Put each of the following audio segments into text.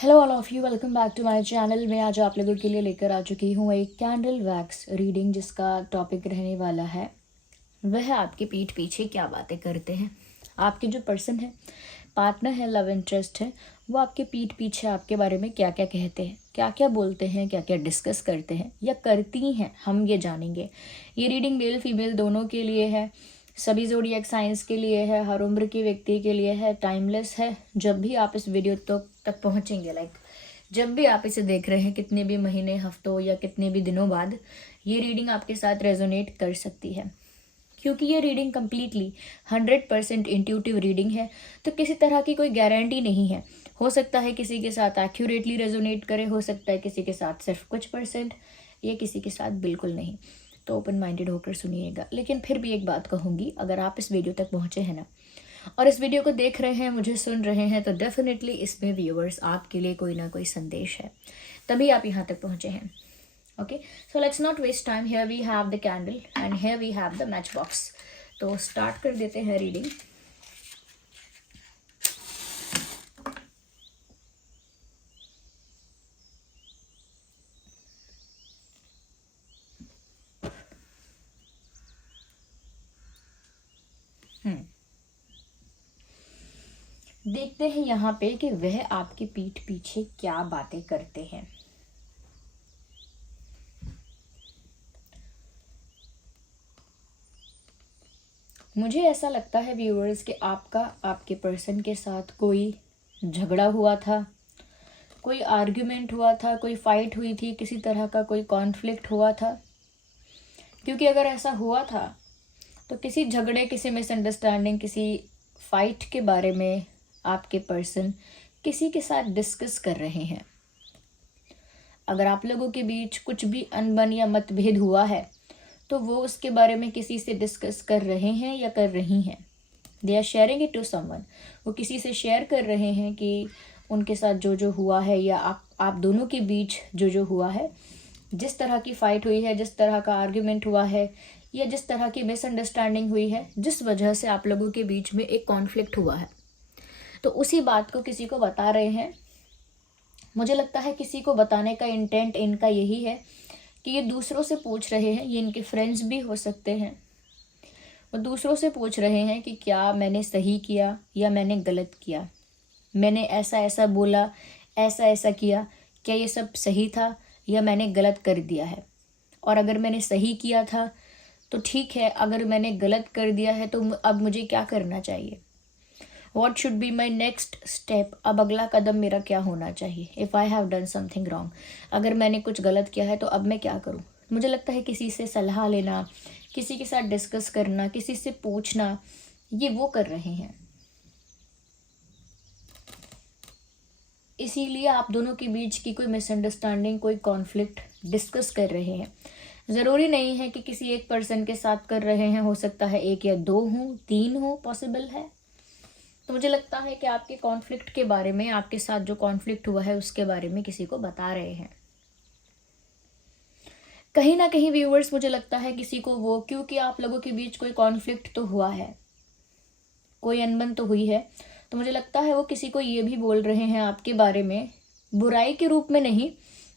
Hello all of you, welcome back to my channel. मैं आज आप लोगों के लिए लेकर आ चुकी हूँ एक कैंडल वैक्स रीडिंग, जिसका टॉपिक रहने वाला है वह आपके पीठ पीछे क्या बातें करते हैं। आपके जो पर्सन है, पार्टनर है, लव इंटरेस्ट है, वो आपके पीठ पीछे आपके बारे में क्या क्या कहते हैं, क्या क्या बोलते हैं, क्या क्या डिस्कस करते हैं या करती हैं, हम ये जानेंगे। ये रीडिंग मेल फीमेल दोनों के लिए है, सभी ज़ोडिएक साइंस के लिए है, हर उम्र के व्यक्ति के लिए है, टाइमलेस है। जब भी आप इस वीडियो तक पहुंचेंगे, जब भी आप इसे देख रहे हैं, कितने भी महीने, हफ्तों या कितने भी दिनों बाद, ये रीडिंग आपके साथ रेजोनेट कर सकती है, क्योंकि ये रीडिंग कम्प्लीटली 100% इंट्यूटिव रीडिंग है। तो किसी तरह की कोई गारंटी नहीं है। हो सकता है किसी के साथ एक्यूरेटली रेजोनेट करे, हो सकता है किसी के साथ सिर्फ कुछ परसेंट, या किसी के साथ बिल्कुल नहीं। तो ओपन माइंडेड होकर सुनिएगा। लेकिन फिर भी एक बात कहूँगी, अगर आप इस वीडियो तक पहुँचे हैं ना, और इस वीडियो को देख रहे हैं, मुझे सुन रहे हैं, तो डेफिनेटली इसमें व्यूअर्स आपके लिए कोई ना कोई संदेश है, तभी आप यहाँ तक पहुँचे हैं। Okay, so let's not waste time. Here we have the candle and here we have the matchbox. तो start कर देते हैं रीडिंग। देखते हैं यहाँ पे कि वह आपके पीठ पीछे क्या बातें करते हैं। मुझे ऐसा लगता है व्यूअर्स कि आपके पर्सन के साथ कोई झगड़ा हुआ था, कोई आर्ग्यूमेंट हुआ था, कोई फाइट हुई थी, किसी तरह का कोई कॉन्फ्लिक्ट हुआ था। क्योंकि अगर ऐसा हुआ था तो किसी झगड़े, किसी मिसअंडरस्टैंडिंग, किसी फाइट के बारे में आपके पर्सन किसी के साथ डिस्कस कर रहे हैं। अगर आप लोगों के बीच कुछ भी अनबन या मतभेद हुआ है तो वो उसके बारे में किसी से डिस्कस कर रहे हैं या कर रही हैं। They are sharing it to someone. वो किसी से शेयर कर रहे हैं कि उनके साथ जो जो हुआ है, या आप दोनों के बीच जो जो हुआ है, जिस तरह की फाइट हुई है, जिस तरह का आर्ग्यूमेंट हुआ है, या जिस तरह की मिसअंडरस्टैंडिंग हुई है, जिस वजह से आप लोगों के बीच में एक कॉन्फ्लिक्ट हुआ है, तो उसी बात को किसी को बता रहे हैं। मुझे लगता है किसी को बताने का इंटेंट इनका यही है कि ये दूसरों से पूछ रहे हैं, ये इनके फ्रेंड्स भी हो सकते हैं। वो दूसरों से पूछ रहे हैं कि क्या मैंने सही किया या मैंने गलत किया, मैंने ऐसा ऐसा बोला, ऐसा ऐसा किया, क्या ये सब सही था या मैंने गलत कर दिया है। और अगर मैंने सही किया था तो ठीक है, अगर मैंने गलत कर दिया है तो अब मुझे क्या करना चाहिए। What should be my next step. अब अगला कदम मेरा क्या होना चाहिए। If I have done something wrong, अगर मैंने कुछ गलत किया है तो अब मैं क्या करूँ। मुझे लगता है किसी से सलाह लेना, किसी के साथ डिस्कस करना, किसी से पूछना, ये वो कर रहे हैं। इसीलिए आप दोनों के बीच की कोई मिसअंडरस्टैंडिंग, कोई कॉन्फ्लिक्ट डिस्कस कर रहे हैं। ज़रूरी नहीं है कि किसी एक पर्सन के साथ कर रहे हैं, हो सकता है एक या दो हों, तीन हों, पॉसिबल है। तो मुझे लगता है कि आपके कॉन्फ्लिक्ट के बारे में, आपके साथ जो कॉन्फ्लिक्ट हुआ है उसके बारे में किसी को बता रहे हैं। कहीं ना कहीं व्यूअर्स, मुझे लगता है किसी को वो, क्योंकि आप लोगों के बीच कोई कॉन्फ्लिक्ट तो हुआ है, कोई अनबन तो हुई है, तो मुझे लगता है वो किसी को ये भी बोल रहे हैं आपके बारे में, बुराई के रूप में नहीं,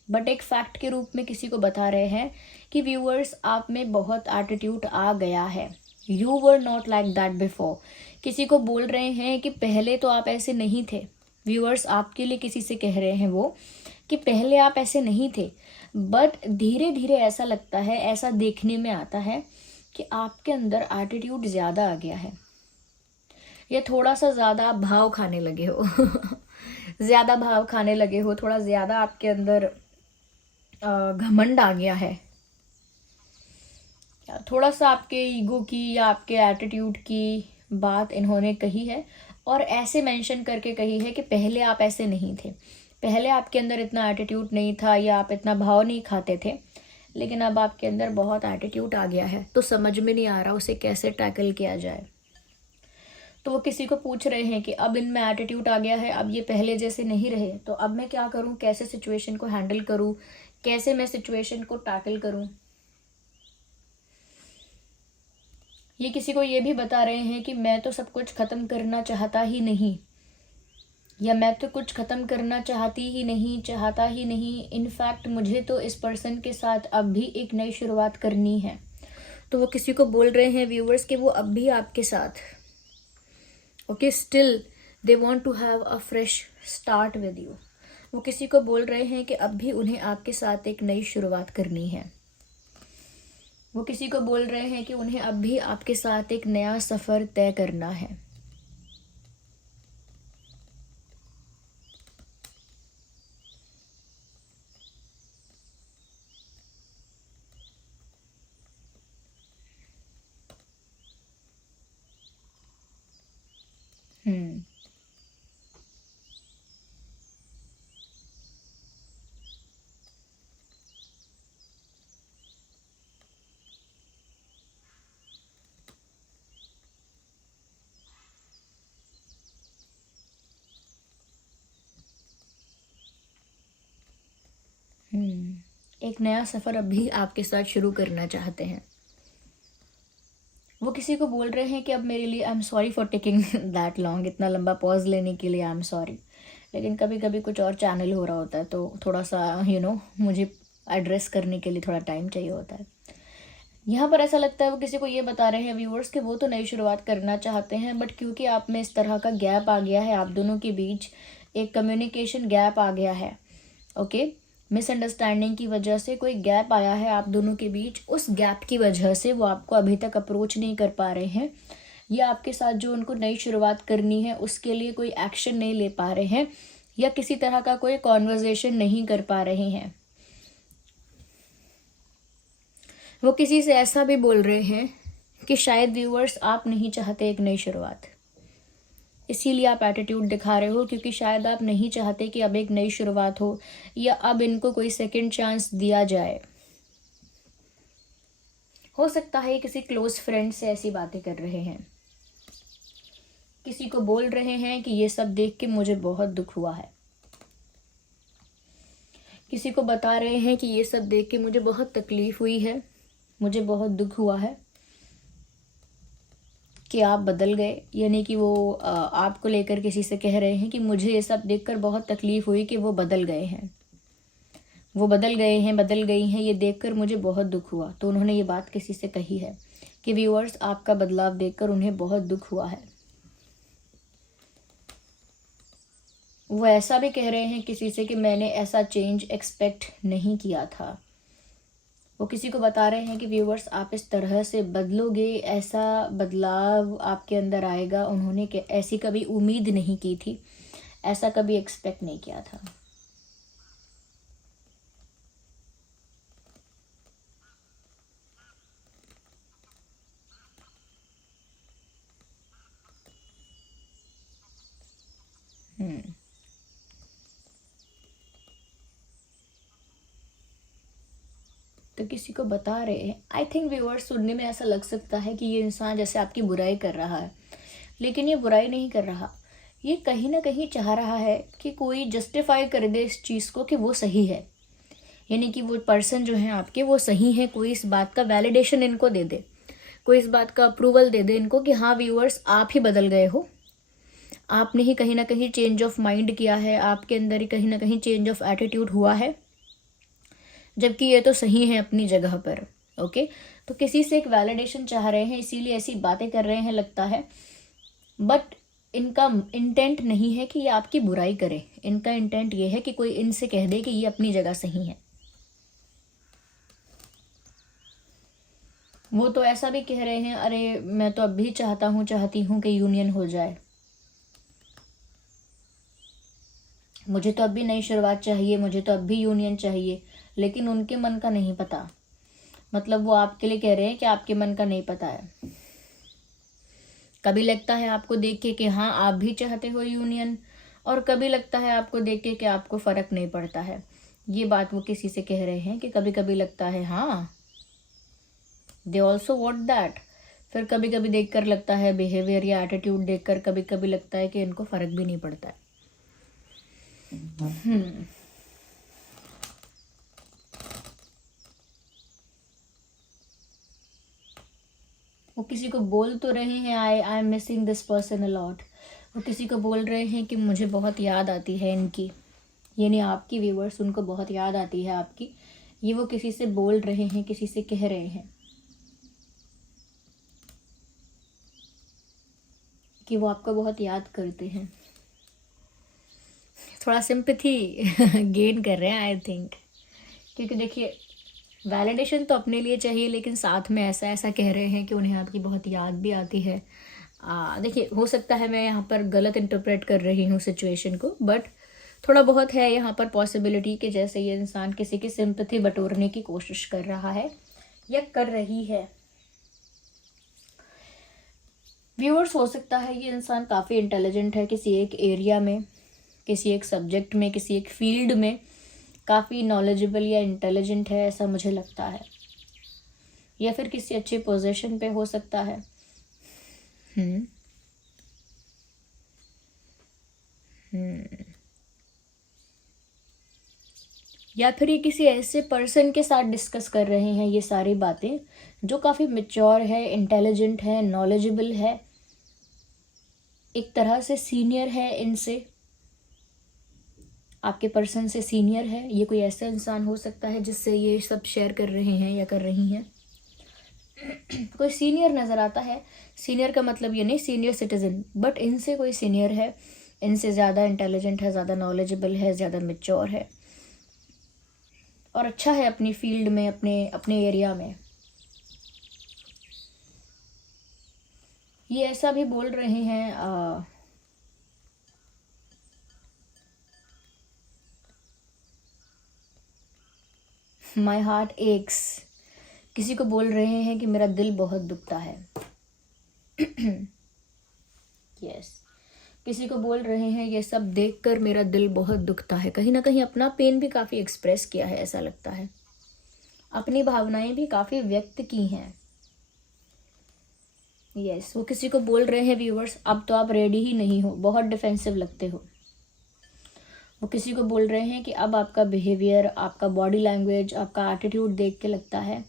बट एक फैक्ट के रूप में किसी को बता रहे हैं कि व्यूअर्स, आप में बहुत एटीट्यूड आ गया है। You were not like that before. किसी को बोल रहे हैं कि पहले तो आप ऐसे नहीं थे। व्यूअर्स, आपके लिए किसी से कह रहे हैं वो कि पहले आप ऐसे नहीं थे, बट धीरे धीरे ऐसा लगता है, ऐसा देखने में आता है कि आपके अंदर एटीट्यूड ज़्यादा आ गया है, या थोड़ा सा ज़्यादा आप भाव खाने लगे हो ज़्यादा भाव खाने लगे हो, थोड़ा ज़्यादा आपके अंदर घमंड आ गया है। थोड़ा सा आपके ईगो की या आपके एटीट्यूड की बात इन्होंने कही है, और ऐसे मेंशन करके कही है कि पहले आप ऐसे नहीं थे, पहले आपके अंदर इतना एटीट्यूड नहीं था, या आप इतना भाव नहीं खाते थे, लेकिन अब आपके अंदर बहुत एटीट्यूड आ गया है, तो समझ में नहीं आ रहा उसे कैसे टैकल किया जाए। तो वो किसी को पूछ रहे हैं कि अब इनमें एटीट्यूड आ गया है, अब ये पहले जैसे नहीं रहे, तो अब मैं क्या करूं, कैसे सिचुएशन को हैंडल करूं, कैसे मैं सिचुएशन को टैकल करूं। ये किसी को ये भी बता रहे हैं कि मैं तो सब कुछ ख़त्म करना चाहता ही नहीं, या मैं तो कुछ ख़त्म करना चाहता ही नहीं, इनफैक्ट मुझे तो इस पर्सन के साथ अब भी एक नई शुरुआत करनी है। तो वो किसी को बोल रहे हैं व्यूवर्स कि वो अब भी आपके साथ, okay, still they want to have a fresh start with you. वो किसी को बोल रहे हैं कि अब भी उन्हें आपके साथ एक नई शुरुआत करनी है। वो किसी को बोल रहे हैं कि उन्हें अब भी आपके साथ एक नया सफ़र तय करना है। हम्म एक नया सफ़र अब भी आपके साथ शुरू करना चाहते हैं। वो किसी को बोल रहे हैं कि अब मेरे लिए I am sorry for taking that long, इतना लंबा पॉज लेने के लिए आई एम सॉरी। लेकिन कभी कभी कुछ और चैनल हो रहा होता है तो थोड़ा सा मुझे एड्रेस करने के लिए थोड़ा टाइम चाहिए होता है। यहाँ पर ऐसा लगता है वो किसी को ये बता रहे हैं व्यूअर्स कि वो तो नई शुरुआत करना चाहते हैं, बट क्योंकि आप में इस तरह का गैप आ गया है, आप दोनों के बीच एक कम्युनिकेशन गैप आ गया है, ओके, मिसअंडरस्टैंडिंग की वजह से कोई गैप आया है आप दोनों के बीच। उस गैप की वजह से वो आपको अभी तक अप्रोच नहीं कर पा रहे हैं, या आपके साथ जो उनको नई शुरुआत करनी है उसके लिए कोई एक्शन नहीं ले पा रहे हैं, या किसी तरह का कोई कॉन्वर्जेशन नहीं कर पा रहे हैं। वो किसी से ऐसा भी बोल रहे हैं कि शायद व्यूअर्स आप नहीं चाहते एक नई शुरुआत, इसीलिए आप एटीट्यूड दिखा रहे हो, क्योंकि शायद आप नहीं चाहते कि अब एक नई शुरुआत हो या अब इनको कोई सेकंड चांस दिया जाए। हो सकता है किसी क्लोज फ्रेंड से ऐसी बातें कर रहे हैं, किसी को बोल रहे हैं कि ये सब देख के मुझे बहुत दुख हुआ है, किसी को बता रहे हैं कि ये सब देख के मुझे बहुत तकलीफ हुई है, मुझे बहुत दुख हुआ है कि आप बदल गए। यानी कि वो आपको लेकर किसी से कह रहे हैं कि मुझे ये सब देखकर बहुत तकलीफ हुई कि वो बदल गए हैं, वो बदल गए हैं, बदल गई हैं, ये देखकर मुझे बहुत दुख हुआ। तो उन्होंने ये बात किसी से कही है कि व्यूअर्स आपका बदलाव देखकर उन्हें बहुत दुख हुआ है। वो ऐसा भी कह रहे हैं किसी से कि मैंने ऐसा चेंज एक्सपेक्ट नहीं किया था। वो किसी को बता रहे हैं कि व्यूअर्स आप इस तरह से बदलोगे, ऐसा बदलाव आपके अंदर आएगा, उन्होंने ऐसी कभी उम्मीद नहीं की थी, ऐसा कभी एक्सपेक्ट नहीं किया था। हम्म तो किसी को बता रहे हैं, आई थिंक व्यूअर्स सुनने में ऐसा लग सकता है कि ये इंसान जैसे आपकी बुराई कर रहा है, लेकिन ये बुराई नहीं कर रहा। ये कहीं ना कहीं चाह रहा है कि कोई जस्टिफाई कर दे इस चीज़ को कि वो सही है, यानी कि वो पर्सन जो है आपके वो सही है, कोई इस बात का वैलिडेशन इनको दे दे, कोई इस बात का अप्रूवल दे दे इनको कि हाँ व्यूअर्स आप ही बदल गए हो, आपने ही कहीं ना कहीं चेंज ऑफ माइंड किया है, आपके अंदर ही कहीं ना कहीं चेंज ऑफ एटीट्यूड हुआ है, जबकि ये तो सही है अपनी जगह पर, ओके। तो किसी से एक वैलिडेशन चाह रहे हैं, इसीलिए ऐसी बातें कर रहे हैं लगता है, बट इनका इंटेंट नहीं है कि ये आपकी बुराई करे, इनका इंटेंट ये है कि कोई इनसे कह दे कि ये अपनी जगह सही है। वो तो ऐसा भी कह रहे हैं, अरे मैं तो अब भी चाहती हूँ कि यूनियन हो जाए, मुझे तो अब भी नई शुरुआत चाहिए, मुझे तो अब भी यूनियन चाहिए, लेकिन उनके मन का नहीं पता। मतलब वो आपके लिए कह रहे हैं कि आपके मन का नहीं पता है। कभी लगता है आपको देख के कि हाँ आप भी चाहते हो यूनियन, और कभी लगता है आपको देख के कि आपको फ़र्क नहीं पड़ता है। ये बात वो किसी से कह रहे हैं कि कभी कभी लगता है हाँ दे ऑल्सो वॉट दैट, फिर कभी कभी देख कर लगता है, बिहेवियर या एटीट्यूड देख कर कभी कभी लगता है कि इनको फ़र्क भी नहीं पड़ता है। वो किसी को बोल तो रहे हैं I am missing this person a lot, वो किसी को बोल रहे हैं कि मुझे बहुत याद आती है इनकी, यानी आपकी व्यूवर्स, उनको बहुत याद आती है आपकी। ये वो किसी से बोल रहे हैं, किसी से कह रहे हैं कि वो आपको बहुत याद करते हैं। थोड़ा सिंपैथी गेन कर रहे हैं आई थिंक, क्योंकि देखिए वैलिडेशन तो अपने लिए चाहिए, लेकिन साथ में ऐसा ऐसा कह रहे हैं कि उन्हें आपकी बहुत याद भी आती है। देखिए हो सकता है मैं यहाँ पर गलत इंटरप्रेट कर रही हूँ सिचुएशन को, बट थोड़ा बहुत है यहाँ पर पॉसिबिलिटी कि जैसे ये इंसान किसी की सिंपैथी बटोरने की कोशिश कर रहा है या कर रही है। व्यूअर्स, हो सकता है ये इंसान काफ़ी इंटेलिजेंट है किसी एक एरिया में, किसी एक सब्जेक्ट में, किसी एक फील्ड में काफ़ी नॉलेजेबल या इंटेलिजेंट है, ऐसा मुझे लगता है। या फिर किसी अच्छे पोजीशन पे हो सकता है। या फिर ये किसी ऐसे पर्सन के साथ डिस्कस कर रहे हैं ये सारी बातें जो काफ़ी मैच्योर है, इंटेलिजेंट है, नॉलेजेबल है, एक तरह से सीनियर है इनसे, आपके पर्सन से सीनियर है। ये कोई ऐसा इंसान हो सकता है जिससे ये सब शेयर कर रहे हैं या कर रही हैं। कोई सीनियर नज़र आता है। सीनियर का मतलब ये नहीं सीनियर सिटीजन, बट इनसे कोई सीनियर है, इनसे ज़्यादा इंटेलिजेंट है, ज़्यादा नॉलेजेबल है, ज़्यादा मैच्योर है और अच्छा है अपनी फील्ड में, अपने अपने एरिया में। ये ऐसा भी बोल रहे हैं माई हार्ट एक्स, किसी को बोल रहे हैं कि मेरा दिल बहुत दुखता है। यस, किसी को बोल रहे हैं ये सब देखकर मेरा दिल बहुत दुखता है। कहीं ना कहीं अपना पेन भी काफ़ी एक्सप्रेस किया है, ऐसा लगता है। अपनी भावनाएं भी काफ़ी व्यक्त की हैं। यस, वो किसी को बोल रहे हैं व्यूअर्स, अब तो आप रेडी ही नहीं हो, बहुत डिफेंसिव लगते हो। वो किसी को बोल रहे हैं कि अब आपका बिहेवियर, आपका बॉडी लैंग्वेज, आपका एटीट्यूड देख के लगता है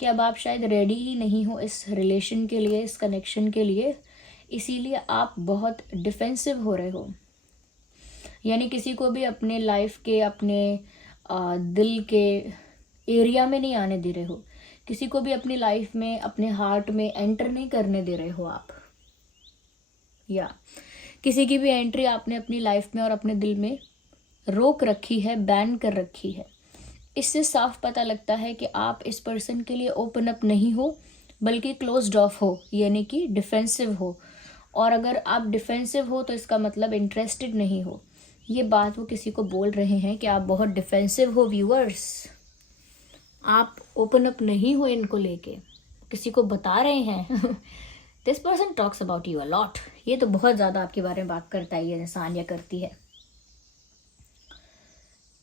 कि अब आप शायद रेडी ही नहीं हो इस रिलेशन के लिए, इस कनेक्शन के लिए, इसीलिए आप बहुत डिफेंसिव हो रहे हो। यानी किसी को भी अपने लाइफ के, अपने दिल के एरिया में नहीं आने दे रहे हो, किसी को भी अपनी लाइफ में, अपने हार्ट में एंटर नहीं करने दे रहे हो आप, या किसी की भी एंट्री आपने अपनी लाइफ में और अपने दिल में रोक रखी है, बैन कर रखी है। इससे साफ पता लगता है कि आप इस पर्सन के लिए ओपन अप नहीं हो, बल्कि क्लोज्ड ऑफ हो, यानी कि डिफेंसिव हो। और अगर आप डिफेंसिव हो तो इसका मतलब इंटरेस्टेड नहीं हो। ये बात वो किसी को बोल रहे हैं कि आप बहुत डिफेंसिव हो व्यूअर्स, आप ओपन अप नहीं हो इनको लेके, किसी को बता रहे हैं। This person talks about you a lot. ये तो बहुत ज़्यादा आपके बारे में बात करता है ये इंसान, या करती है।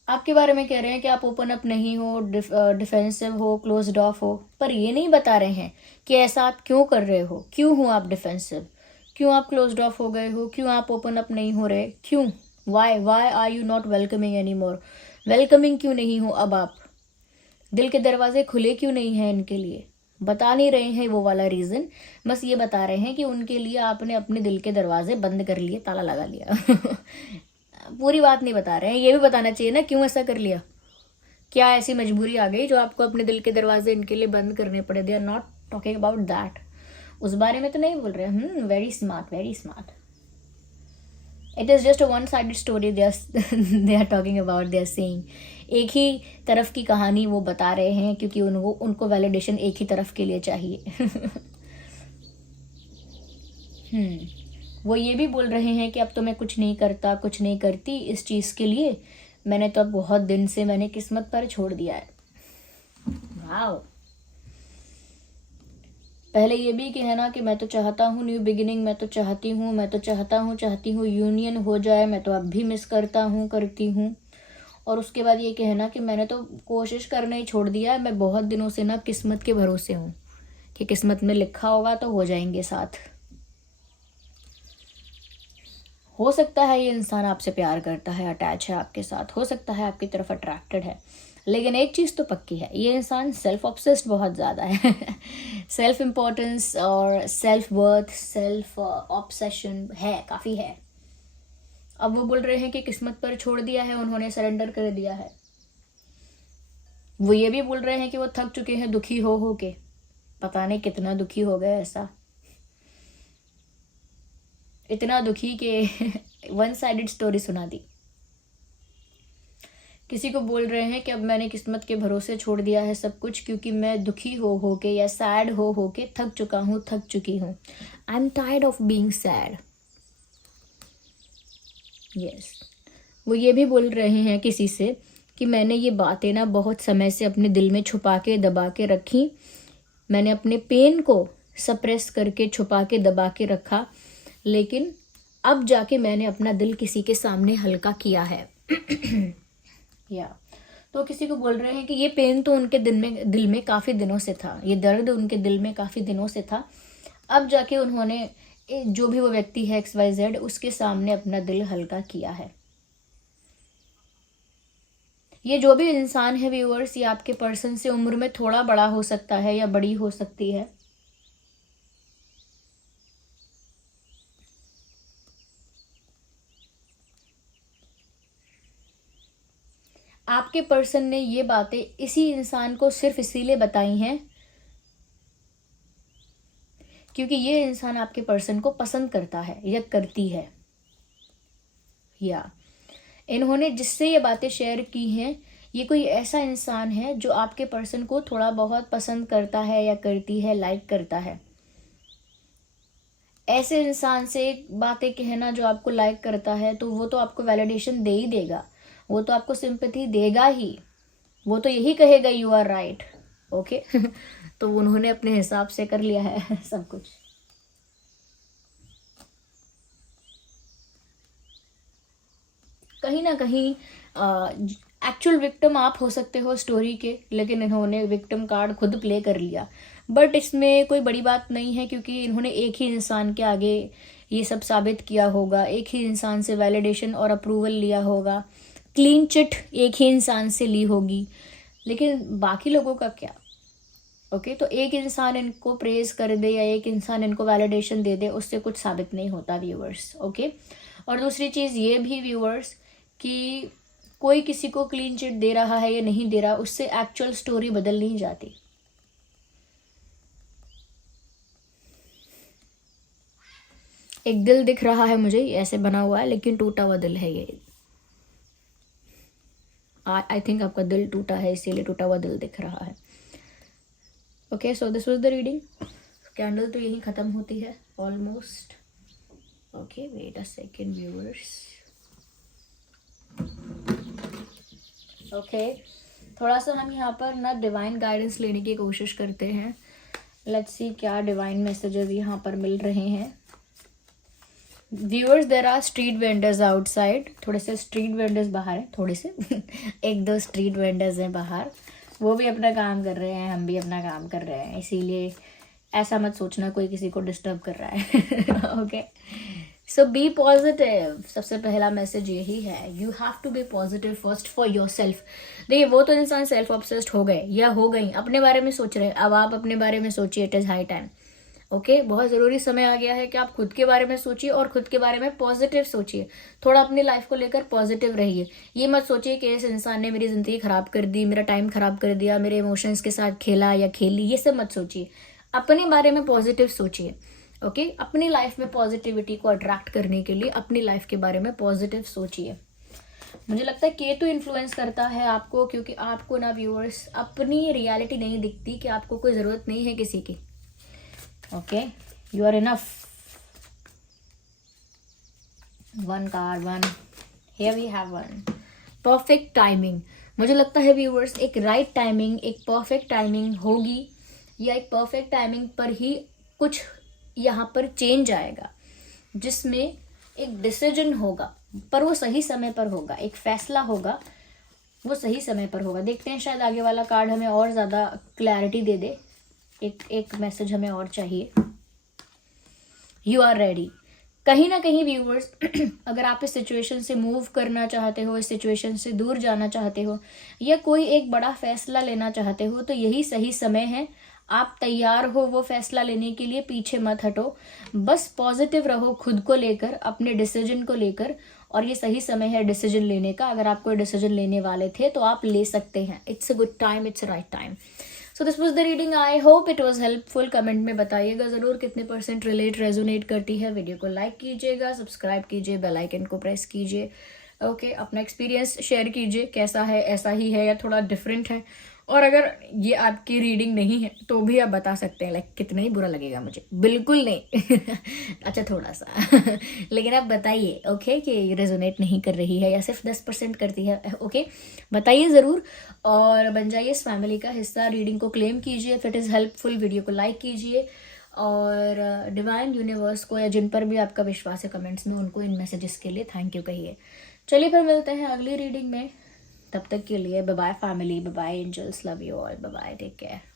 आपके बारे में कह रहे हैं कि आप ओपन अप नहीं हो, डिफेंसिव हो, क्लोज्ड ऑफ हो, पर ये नहीं बता रहे हैं कि ऐसा आप क्यों कर रहे हो, क्यों हो आप डिफेंसिव, क्यों आप क्लोज्ड ऑफ हो गए हो, क्यों आप ओपन अप नहीं हो रहे, क्यों, why are you not welcoming any more, welcoming क्यों नहीं हो अब आप, दिल के दरवाजे खुले क्यों नहीं हैं इनके लिए। बता नहीं रहे हैं वो वाला रीज़न, बस ये बता रहे हैं कि उनके लिए आपने अपने दिल के दरवाजे बंद कर लिए, ताला लगा लिया। पूरी बात नहीं बता रहे हैं। ये भी बताना चाहिए ना क्यों ऐसा कर लिया, क्या ऐसी मजबूरी आ गई जो आपको अपने दिल के दरवाजे इनके लिए बंद करने पड़े। They are not talking about that, उस बारे में तो नहीं बोल रहे। Very smart, very smart. It is just a one sided story they are talking about, they are saying. एक ही तरफ की कहानी वो बता रहे हैं, क्योंकि उनको वैलिडेशन एक ही तरफ के लिए चाहिए। वो ये भी बोल रहे हैं कि अब तो मैं कुछ नहीं करता, कुछ नहीं करती इस चीज़ के लिए, मैंने तो अब बहुत दिन से मैंने किस्मत पर छोड़ दिया है। वाओ। पहले ये भी कहना कि मैं तो चाहता हूँ न्यू बिगिनिंग, मैं तो चाहती हूँ यूनियन हो जाए, मैं तो अब भी मिस करता हूँ, करती हूँ। और उसके बाद ये कहना कि मैंने तो कोशिश करना ही छोड़ दिया है, मैं बहुत दिनों से ना किस्मत के भरोसे हूँ कि किस्मत में लिखा होगा तो हो जाएंगे साथ। हो सकता है ये इंसान आपसे प्यार करता है, अटैच है आपके साथ, हो सकता है आपकी तरफ अट्रैक्टेड है, लेकिन एक चीज़ तो पक्की है, ये इंसान सेल्फ ऑब्सेस्ड बहुत ज़्यादा है। सेल्फ इम्पोर्टेंस और सेल्फ वर्थ, सेल्फ ऑब्सेशन है, काफ़ी है। अब वो बोल रहे हैं कि किस्मत पर छोड़ दिया है उन्होंने, सरेंडर कर दिया है। वो ये भी बोल रहे हैं कि वो थक चुके हैं दुखी हो के। पता नहीं कितना दुखी हो गए, ऐसा इतना दुखी कि वन साइडेड स्टोरी सुना दी। किसी को बोल रहे हैं कि अब मैंने किस्मत के भरोसे छोड़ दिया है सब कुछ, क्योंकि मैं दुखी हो के या सैड हो के थक चुका हूँ, थक चुकी हूँ। I am tired of being sad. Yes, वो ये भी बोल रहे हैं किसी से कि मैंने ये बातें ना बहुत समय से अपने दिल में छुपा के दबा के रखी। मैंने अपने पेन को सप्रेस करके छुपा के दबा के रखा, लेकिन अब जाके मैंने अपना दिल किसी के सामने हल्का किया है। या तो किसी को बोल रहे हैं कि ये पेन तो उनके दिल में काफ़ी दिनों से था, ये दर्द उनके दिल में काफ़ी दिनों से था। अब जाके उन्होंने जो भी वो व्यक्ति है XYZ, उसके सामने अपना दिल हल्का किया है। ये जो भी इंसान है व्यूअर्स, ये आपके पर्सन से उम्र में थोड़ा बड़ा हो सकता है या बड़ी हो सकती है। आपके पर्सन ने ये बातें इसी इंसान को सिर्फ इसीलिए बताई हैं क्योंकि ये इंसान आपके पर्सन को पसंद करता है या करती है। या इन्होंने जिससे ये बातें शेयर की हैं, ये कोई ऐसा इंसान है जो आपके पर्सन को थोड़ा बहुत पसंद करता है या करती है, लाइक करता है। ऐसे इंसान से बातें कहना जो आपको लाइक करता है, तो वो तो आपको वैलिडेशन दे ही देगा, वो तो आपको सिंपैथी देगा ही, वो तो यही कहेगा यू आर राइट। ओके। तो उन्होंने अपने हिसाब से कर लिया है सब कुछ। कहीं ना कहीं एक्चुअल विक्टिम आप हो सकते हो स्टोरी के, लेकिन इन्होंने विक्टिम कार्ड खुद प्ले कर लिया। बट इसमें कोई बड़ी बात नहीं है, क्योंकि इन्होंने एक ही इंसान के आगे ये सब साबित किया होगा, एक ही इंसान से वैलिडेशन और अप्रूवल लिया होगा, क्लीन चिट एक ही इंसान से ली होगी, लेकिन बाकी लोगों का क्या। ओके, तो एक इंसान इनको प्रेज कर दे या एक इंसान इनको वैलिडेशन दे दे, उससे कुछ साबित नहीं होता व्यूअर्स। ओके, और दूसरी चीज़ ये भी व्यूअर्स कि कोई किसी को क्लीन चिट दे रहा है या नहीं दे रहा, उससे एक्चुअल स्टोरी बदल नहीं जाती। एक दिल दिख रहा है मुझे, ऐसे बना हुआ है, लेकिन टूटा हुआ दिल है ये। आई थिंक आपका दिल टूटा है, इसीलिए टूटा हुआ दिल दिख रहा है। Okay, so this was the reading. Candle तो यही ख़त्म होती है almost. Okay, wait a second viewers. Okay, थोड़ा सा हम यहाँ पर ना डिवाइन गाइडेंस लेने की कोशिश करते हैं। लेट्स सी क्या डिवाइन मैसेजेस यहाँ पर मिल रहे हैं। Viewers, there are street vendors outside. थोड़े से स्ट्रीट वेंडर्स बाहर हैं, थोड़े से एक दो स्ट्रीट वेंडर्स हैं बाहर, वो भी अपना काम कर रहे हैं, हम भी अपना काम कर रहे हैं, इसीलिए ऐसा मत सोचना कोई किसी को डिस्टर्ब कर रहा है। Okay, so be positive. सबसे पहला मैसेज यही है, you have to be positive first for yourself. देखिए, वो तो इंसान सेल्फ ऑब्सेस्ड हो गए या हो गई, अपने बारे में सोच रहे हैं, अब आप अपने बारे में सोचिए। It is high time. Okay, बहुत ज़रूरी समय आ गया है कि आप खुद के बारे में सोचिए और खुद के बारे में पॉजिटिव सोचिए। थोड़ा अपनी लाइफ को लेकर पॉजिटिव रहिए। ये मत सोचिए कि इस इंसान ने मेरी ज़िंदगी ख़राब कर दी, मेरा टाइम ख़राब कर दिया, मेरे इमोशंस के साथ खेला या खेली, ये सब मत सोचिए। अपने बारे में पॉजिटिव सोचिए। ओके, अपनी लाइफ में पॉजिटिविटी को अट्रैक्ट करने के लिए अपनी लाइफ के बारे में पॉजिटिव सोचिए। मुझे लगता है केतु इन्फ्लुएंस करता है आपको, क्योंकि आपको ना व्यूअर्स अपनी रियलिटी नहीं दिखती कि आपको कोई ज़रूरत नहीं है किसी की। Okay, you are enough. One card, one, here we have one. Perfect timing. मुझे लगता है व्यूअर्स एक राइट टाइमिंग, एक परफेक्ट टाइमिंग होगी, या एक परफेक्ट टाइमिंग पर ही कुछ यहाँ पर चेंज आएगा, जिसमें एक डिसीजन होगा, पर वो सही समय पर होगा, एक फैसला होगा, वो सही समय पर होगा। देखते हैं, शायद आगे वाला कार्ड हमें और ज़्यादा क्लैरिटी दे दे। एक मैसेज हमें और चाहिए। You are ready. कहीं ना कहीं व्यूवर्स अगर आप इस सिचुएशन से मूव करना चाहते हो, इस सिचुएशन से दूर जाना चाहते हो, या कोई एक बड़ा फैसला लेना चाहते हो, तो यही सही समय है। आप तैयार हो वो फैसला लेने के लिए, पीछे मत हटो, बस पॉजिटिव रहो खुद को लेकर, अपने डिसीजन को लेकर, और ये सही समय है डिसीजन लेने का। अगर आप कोई डिसीजन लेने वाले थे तो आप ले सकते हैं। It's a good time, it's a right time. So this was the reading, I hope it was helpful. Comment में बताइएगा ज़रूर कितने % रिलेट रेजोनेट करती है। वीडियो को लाइक कीजिएगा, सब्सक्राइब कीजिए, बेल आइकन को प्रेस कीजिए। ओके, अपना एक्सपीरियंस शेयर कीजिए, कैसा है, ऐसा ही है या थोड़ा डिफरेंट है। और अगर ये आपकी रीडिंग नहीं है तो भी आप बता सकते हैं, लाइक कितना ही बुरा लगेगा मुझे, बिल्कुल नहीं अच्छा थोड़ा सा लेकिन आप बताइए ओके कि रेजोनेट नहीं कर रही है या सिर्फ 10% करती है। ओके, बताइए ज़रूर और बन जाइए इस फैमिली का हिस्सा। रीडिंग को क्लेम कीजिए, if it is helpful video को लाइक कीजिए, और डिवाइन यूनिवर्स को या जिन पर भी आपका विश्वास है कमेंट्स में, उनको इन मैसेजेस के लिए थैंक यू कहिए। चलिए फिर मिलते हैं अगली रीडिंग में, तब तक के लिए bye bye family, bye bye angels, love you all, bye bye, take care.